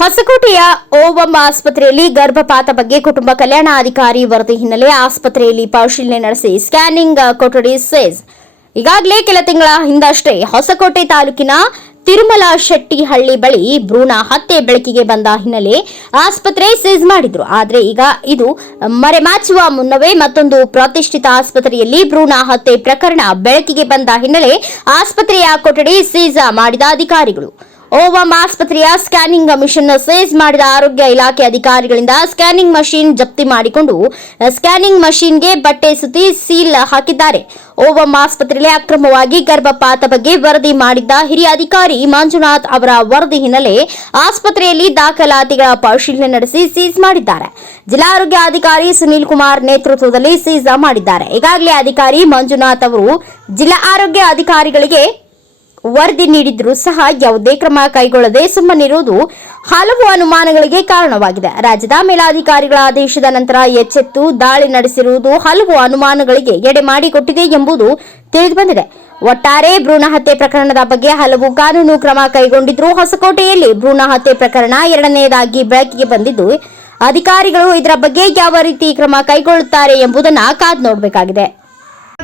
ಹೊಸಕೋಟೆಯ ಓವಂ ಆಸ್ಪತ್ರೆಯಲ್ಲಿ ಗರ್ಭಪಾತ ಬಗ್ಗೆ ಕುಟುಂಬ ಕಲ್ಯಾಣಾಧಿಕಾರಿ ವರದಿ ಹಿನ್ನೆಲೆ ಆಸ್ಪತ್ರೆಯಲ್ಲಿ ಪರಿಶೀಲನೆ ನಡೆಸಿ ಸ್ಕ್ಯಾನಿಂಗ್ ಕೊಠಡಿ ಸೇಸ್. ಈಗಾಗಲೇ ಕೆಲ ತಿಂಗಳ ಹಿಂದಷ್ಟೇ ಹೊಸಕೋಟೆ ತಾಲೂಕಿನ ತಿರುಮಲ ಶೆಟ್ಟಿಹಳ್ಳಿ ಬಳಿ ಭ್ರೂಣ ಹತ್ಯೆ ಬೆಳಕಿಗೆ ಬಂದ ಹಿನ್ನೆಲೆ ಆಸ್ಪತ್ರೆ ಸೀಸ್ ಮಾಡಿದ್ರು. ಆದರೆ ಈಗ ಇದು ಮರೆಮಾಚುವ ಮುನ್ನವೇ ಮತ್ತೊಂದು ಪ್ರತಿಷ್ಠಿತ ಆಸ್ಪತ್ರೆಯಲ್ಲಿ ಭ್ರೂಣ ಹತ್ಯೆ ಪ್ರಕರಣ ಬೆಳಕಿಗೆ ಬಂದ ಹಿನ್ನೆಲೆ ಆಸ್ಪತ್ರೆಯ ಕೊಠಡಿ ಸೀಜ್ ಮಾಡಿದ ಅಧಿಕಾರಿಗಳು. ಓವಂ ಆಸ್ಪತ್ರೆಯ ಸ್ಕ್ಯಾನಿಂಗ್ ಮಿಷನ್ ಸೇಸ್ ಮಾಡಿದ ಆರೋಗ್ಯ ಇಲಾಖೆ ಅಧಿಕಾರಿಗಳಿಂದ ಸ್ಕ್ಯಾನಿಂಗ್ ಮಷೀನ್ ಜಪ್ತಿ ಮಾಡಿಕೊಂಡು, ಸ್ಕ್ಯಾನಿಂಗ್ ಮಷೀನ್ಗೆ ಬಟ್ಟೆ ಸುತ್ತಿ ಸೀಲ್ ಹಾಕಿದ್ದಾರೆ. ಓವಂ ಆಸ್ಪತ್ರೆಯಲ್ಲಿ ಅಕ್ರಮವಾಗಿ ಗರ್ಭಪಾತ ಬಗ್ಗೆ ವರದಿ ಮಾಡಿದ್ದ ಹಿರಿಯ ಅಧಿಕಾರಿ ಮಂಜುನಾಥ್ ಅವರ ವರದಿ ಹಿನ್ನೆಲೆ ಆಸ್ಪತ್ರೆಯಲ್ಲಿ ದಾಖಲಾತಿಗಳ ಪರಿಶೀಲನೆ ನಡೆಸಿ ಸೀಸ್ ಮಾಡಿದ್ದಾರೆ. ಜಿಲ್ಲಾ ಆರೋಗ್ಯ ಅಧಿಕಾರಿ ಸುನೀಲ್ ಕುಮಾರ್ ನೇತೃತ್ವದಲ್ಲಿ ಸೀಸ್ ಮಾಡಿದ್ದಾರೆ. ಈಗಾಗಲೇ ಅಧಿಕಾರಿ ಮಂಜುನಾಥ್ ಅವರು ಜಿಲ್ಲಾ ಆರೋಗ್ಯ ಅಧಿಕಾರಿಗಳಿಗೆ ವರದಿ ನೀಡಿದ್ರೂ ಸಹ ಯಾವುದೇ ಕ್ರಮ ಕೈಗೊಳ್ಳದೆ ಸುಮ್ಮನಿರುವುದು ಹಲವು ಅನುಮಾನಗಳಿಗೆ ಕಾರಣವಾಗಿದೆ. ರಾಜ್ಯದ ಮೇಲಾಧಿಕಾರಿಗಳ ಆದೇಶದ ನಂತರ ಎಚ್ಚೆತ್ತು ದಾಳಿ ನಡೆಸಿರುವುದು ಹಲವು ಅನುಮಾನಗಳಿಗೆ ಎಡೆ ಮಾಡಿಕೊಟ್ಟಿದೆ ಎಂಬುದು ತಿಳಿದುಬಂದಿದೆ. ಒಟ್ಟಾರೆ ಭ್ರೂಣ ಹತ್ಯೆ ಪ್ರಕರಣದ ಬಗ್ಗೆ ಹಲವು ಕಾನೂನು ಕ್ರಮ ಕೈಗೊಂಡಿದ್ರು ಹೊಸಕೋಟೆಯಲ್ಲಿ ಭ್ರೂಣ ಹತ್ಯೆ ಪ್ರಕರಣ ಎರಡನೆಯದಾಗಿ ಬೆಳಕಿಗೆ ಬಂದಿದ್ದು, ಅಧಿಕಾರಿಗಳು ಇದರ ಬಗ್ಗೆ ಯಾವ ರೀತಿ ಕ್ರಮ ಕೈಗೊಳ್ಳುತ್ತಾರೆ ಎಂಬುದನ್ನು ಕಾದು ನೋಡಬೇಕಾಗಿದೆ.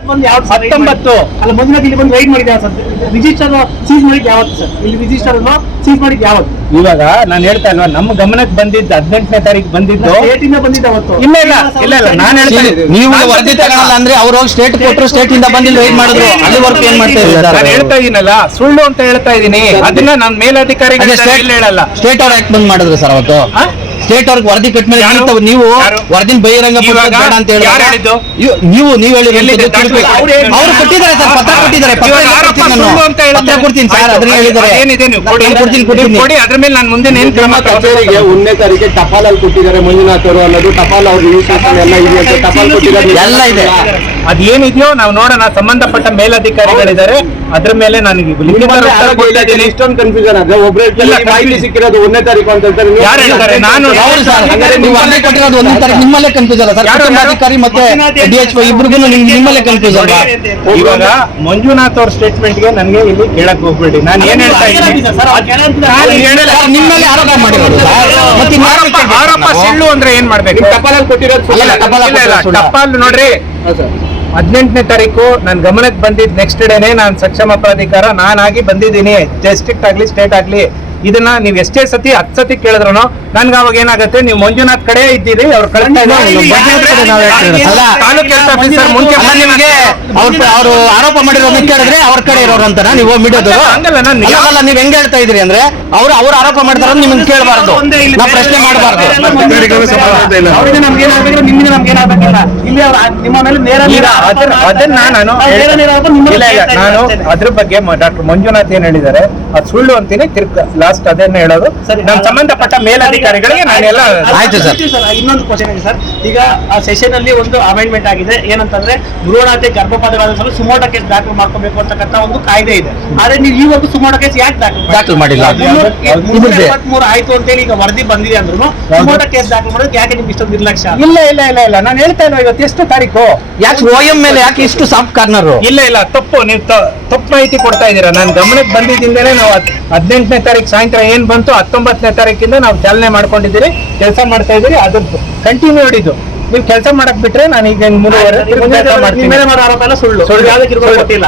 ಬಂದು ಸರ್ ಹತ್ತೊಂಬತ್ತು. ಅಲ್ಲ ಮಂಜುನಾಥ್ ಇಲ್ಲಿ ಬಂದು ರೈಡ್ ಮಾಡಿದ್ಯಾ ಸರ್ ರಿಜಿಸ್ಟರ್ ಸೀಸ್ ಮಾಡಿದ್ ಯಾವತ್ತು ಸರ್ ಇಲ್ಲಿ ರಿಜಿಸ್ಟರ್ ಅನ್ನು ಸೀಸ್ ಮಾಡಿದ್ ಯಾವತ್ತು? ಇವಾಗ ನಾನು ಹೇಳ್ತಾ ಇಲ್ವಾ ನಮ್ಮ ಗಮನಕ್ಕೆ ಬಂದಿದ್ದು ಹದಿನೆಂಟನೇ ತಾರೀಕು ಬಂದಿದ್ದು. ಸ್ಟೇಟ್ ಇಂದ ಬಂದಿದ್ದ ಅವತ್ತು ಇಲ್ಲ ಇಲ್ಲ ಇಲ್ಲ ಇಲ್ಲ ನಾನು ಹೇಳ್ತಾ ಇದ್ದೀನಿ. ನೀವು ವರದಿ ತಗೊಳಲ್ಲ ಅಂದ್ರೆ ಅವ್ರು ಹೋಗಿ ಸ್ಟೇಟ್ ಕೊಟ್ಟರು ಸ್ಟೇಟ್ ಇಂದ ಬಂದಿಲ್ಲ ರೈಡ್ ಮಾಡಿದ್ರು. ಅಲ್ಲಿವರೆಗೂ ಏನ್ ಮಾಡ್ತಾ ನಾನು ಹೇಳ್ತಾ ಇದೀನಲ್ಲ ಸುಳ್ಳು ಅಂತ ಹೇಳ್ತಾ ಇದೀನಿ. ಅದನ್ನ ನಾನು ಮೇಲಧಿಕಾರಿಗಳಿಗೆ ಸ್ಟೇಟ್ ಹೇಳಲ್ಲ. ಸ್ಟೇಟ್ ಅವ್ರು ಯಾಕೆ ಬಂದ್ ಮಾಡಿದ್ರು ಸರ್ ಅವತ್ತು? ಸ್ಟೇಟ್ ಅವ್ರಿಗೆ ವರದಿ ಕಟ್ ಮೇಲೆ ನೀವು-? ವರದಿನ ಬಹಿರಂಗ ಬೇಡ ಅಂತ ಹೇಳಿ? ನೀವು ನೀವು ಹೇಳಿದ್ರೆ? ಅವ್ರು ಕೊಟ್ಟಿದ್ದಾರೆ ಸರ್ ಪತ್ರ ಕೊಟ್ಟಿದ್ದಾರೆ. ಪತ್ರ ಕೊಡ್ತೀನಿ ನಾನು. ಅಂತ ಹೇಳಿದ್ರೆ- ಸರ್ ಅದನ್ನ ಹೇಳಿದ್ದಾರೆ. ಕೊಡ್ತೀನಿ ಕೊಡ್ತೀನಿ. ಕೊಡಿ ಅದ್ರ ಮೇಲೆ ನಾನು ಮುಂದೆ ಏನ್ ಕ್ರಮ ಕಚೇರಿಗೆ ಒಂದನೇ ತಾರೀಕಿಗೆ ಟಪಾಲ್ ಅಲ್ಲಿ ಕೊಟ್ಟಿದ್ದಾರೆ ಮಂಜುನಾಥ್ ಅವರು ಅನ್ನೋದು. ಟಪಾಲ್ ಅವ್ರ ರಿಜಿಸ್ಟ್ರೇಷನ್ ಎಲ್ಲ ಇದೆ ಟಪಾಲ್ ಕೊಟ್ಟಿದ್ದಾರೆ. ಎಲ್ಲ ಇದೆ. ಅದೇನಿದೆಯೋ ನಾವು ನೋಡೋಣ. ಸಂಬಂಧಪಟ್ಟ ಮೇಲಧಿಕಾರಿಗಳಿದ್ದಾರೆ. ಅದ್ರ ಮೇಲೆ ನನಗೆ ನಿಮ್ಮಲ್ಲಿ ಇಷ್ಟೊಂದು ಕನ್ಫ್ಯೂಷನ್ ಆದ್ರೆ ಒಬ್ರು ಮಾಹಿತಿ. ಸಿಕ್ಕಿರೋದು ಒಂದನೇ ತಾರೀಕು ಅಂತ ಹೇಳ್ತಾರೆ. ಯಾರು ಹೇಳ್ತಾರೆ? ನಾನು- ಹಾಗಾದ್ರೆ ನೀವು ಒಂದೇ ತಾರೀಕು ನಿಮ್ಮಲ್ಲೇ ಕನ್ಫ್ಯೂಸ್ ಅಲ್ಲ ಸರ್ ಅಧಿಕಾರಿ ಮತ್ತೆ ಡಿ ಎಚ್ ಇಬ್ರಿಗೂ ನಿಮ್ಮಲ್ಲೇ ಕನ್ಫ್ಯೂಸ್ ಇವಾಗ ಮಂಜುನಾಥ್ ಅವ್ರ ಸ್ಟೇಟ್ಮೆಂಟ್ಗೆ ನನಗೆ ಇಲ್ಲಿ ಕೇಳಕ್ ಹೋಗ್ಬೇಡಿ. ನಾನು ಏನ್ ಹೇಳ್ತಾ ಇದ್ದೀನಿ? ನಿಮ್ಮಲ್ಲಿ ಆರೋಪ ಮಾಡಿರೋದು ಮತ್ತೆ ಆರೋಪ ಆರೋಪ ಸುಳ್ಳು ಅಂದ್ರೆ ಏನ್ ಮಾಡ್ಬೇಕು? ನಿಮ್ ಟಪಾಲ್ ಕೊಟ್ಟಿರೋದು ಟಪಾಲ್ ನೋಡ್ರಿ. ಸರ್. ಹದಿನೆಂಟನೇ ತಾರೀಕು ನನ್ನ ಗಮನಕ್ಕೆ ಬಂದಿದ್ದು ನೆಕ್ಸ್ಟ್ ಡೇನೆ ನಾನು ಸಕ್ಷಮ ಪ್ರಾಧಿಕಾರ ನಾನಾಗಿ ಬಂದಿದ್ದೀನಿ. ಡಿಸ್ಟ್ರಿಕ್ಟ್ ಆಗಲಿ ಸ್ಟೇಟ್ ಆಗ್ಲಿ ಇದನ್ನ ನೀವು ಎಷ್ಟೇ ಸತಿ ಹತ್ತು ಸತಿ ಕೇಳಿದ್ರು ನನ್ಗ ಅವಾಗ ಏನಾಗುತ್ತೆ ನೀವು ಮಂಜುನಾಥ್ ಕಡೆ ಇದ್ದೀರಿ ಅವ್ರ ಕಳಿಸ್ತಾ ಇದ್ದಾರೆ. ಮಂಜುನಾಥ್ ಕಡೆ ನಾವು ಹೇಳ್ತಿರೋದು. ಅಲ್ಲ, ತಾಲೂಕ್ ಹೆಲ್ತ್ ಆಫೀಸರ್ ಮುಂಚೆ ಅಲ್ಲ ನಿಮಗೆ ಅವ್ರು ಅವರು ಆರೋಪ ಮಾಡಿರೋದು ಕೇಳಿದ್ರೆ ಅವ್ರ ಕಡೆ ಇರೋರು ಅಂತ ನೀವು ಮೀಡಿಯಾದವರು. ಹಂಗಲ್ಲ, ನೀವು ಹೆಂಗ್ ಹೇಳ್ತಾ ಇದ್ರಿ ಅಂದ್ರೆ ಅವ್ರು ಅವ್ರ ಆರೋಪ ಮಾಡ್ತಾರ ನಿಮ್ಗೆ ಕೇಳಬಾರ್ದು. ನಾವು ಪ್ರಶ್ನೆ ಮಾಡಬಾರ್ದು. ನಾನು. ಅದ್ರ ಬಗ್ಗೆ ಡಾಕ್ಟರ್ ಮಂಜುನಾಥ್ ಏನ್ ಹೇಳಿದ್ದಾರೆ ಅದು ಸುಳ್ಳು ಅಂತೀನಿ ತಿರ್ಗ ಲಾಸ್ಟ್ ಅದನ್ನ ಹೇಳೋದು? ಸರಿ, ನಾನು ಸಂಬಂಧಪಟ್ಟ ಮೇಲಧಿಕಾರಿಗಳಿಗೆ ನಾನೆಲ್ಲ ಆಯ್ತು ಸರ್. ಇನ್ನೊಂದು ಕ್ವಶನ್ ಇದೆ ಸರ್. ಈಗ ಆ ಸೆಷನ್ ಅಲ್ಲಿ ಒಂದು ಅಮೆಂಡ್ಮೆಂಟ್ ಆಗಿದೆ. ಏನಂತಂದ್ರೆ ಭ್ರೂಣಾತೆ ಗರ್ಭಪಾತಗಳ ಸಲ ಸುಮೋಟ ಕೇಸ್ ದಾಖಲು ಮಾಡ್ಕೋಬೇಕು ಅಂತಕ್ಕಂಥ ಒಂದು ಕಾಯ್ದೆ ಇದೆ. ಆದ್ರೆ ನೀವು ಈವರೆಗೂ ಸುಮೋಟ ಕೇಸ್ ಯಾಕೆ ದಾಖಲು ದಾಖಲು ಮಾಡಿಲ್ಲ. ಮೂರು ಆಯ್ತು ಅಂತ ಹೇಳಿ ಈಗ ವರದಿ ಬಂದಿದೆ ಅಂದ್ರೂ ಸುಮೋಟ ಕೇಸ್ ದಾಖಲು ಮಾಡೋದಕ್ಕೆ ಯಾಕೆ ನಿಮ್ಗೆ ಇಷ್ಟೊಂದು ನಿರ್ಲಕ್ಷ್ಯ? ಇಲ್ಲ ಇಲ್ಲ ಇಲ್ಲ ಇಲ್ಲ. ನಾನು ಹೇಳ್ತಾ ಇಲ್ಲ ಇವತ್ತು ಎಷ್ಟು ತಾರೀಕು? ಯಾಕೆ ಓ ಎಂ ಮೇಲೆ ಯಾಕೆ ಇಷ್ಟು ಸಾಫ್ಟ್ ಕಾರ್ನರ್? ಇಲ್ಲ ಇಲ್ಲ. ತಪ್ಪು. ನೀವು ತಪ್ಪು ಮಾಹಿತಿ ಕೊಡ್ತಾ ಇದ್ದೀರಾ. ನಾನು ಗಮನಕ್ಕೆ ಬಂದಿದ್ದಿಂದಲೇ ನಾವು ಹದ್- ಹದಿನೆಂಟನೇ ತಾರೀಕು ಸಾಯಂಕಾಲ ಏನ್ ಬಂತು ಹತ್ತೊಂಬತ್ತನೇ ತಾರೀಕಿಂದ ನಾವು ಚಾಲನೆ ಮಾಡ್ಕೊಂಡಿದ್ದೀರಿ ಕೆಲಸ ಮಾಡ್ತಾ ಇದ್ದೀರಿ ಅದು ಕಂಟಿನ್ಯೂ ಇದು ನೀವು ಕೆಲಸ ಮಾಡಕ್ ಬಿಟ್ರೆ ನಾನು ಈಗ ಮುಂದುವರೆ ಸುಳ್ಳು. ಸುಳ್ಳು. ಯಾವ್ದಕ್ಕೆ ಗೊತ್ತಿಲ್ಲ